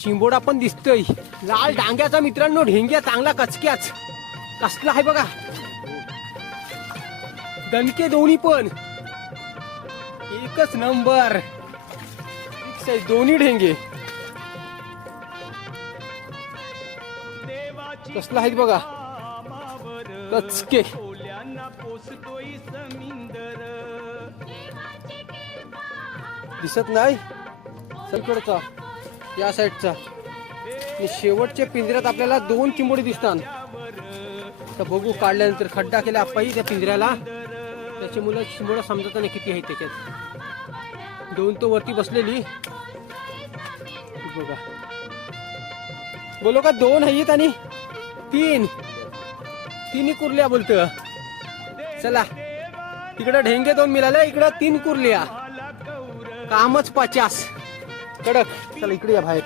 चिंबोडा पण दिसतोय लाल डांग्याचा मित्रांनो. ढेंग्या चांगला कचक्याच कसला आहे बघा. दणके दोन्ही पण एकच नंबर. दोन्ही ढेंगे कसला आहेत बघा कचके. दिसत नाही सलकडचा या साईडचा. शेवटच्या पिंजऱ्यात आपल्याला 2 चिंबोडी दिसतात. तर बघू काढल्यानंतर खड्डा केला आप्पाही त्या पिंजऱ्याला. त्याची मुलं चिंबोडा समजत नाही किती आहे त्याच्यात. 2 तो वरती बसलेली बघा. बोलो का 2 आहेत आणि 3 तिन्ही कुर्ल्या बोलत. चला तिकडे ढेंगे 2 मिळाले, इकडं 3 कुर्ल्या. कामच 50 कडक. चला इकडे या बाहेर.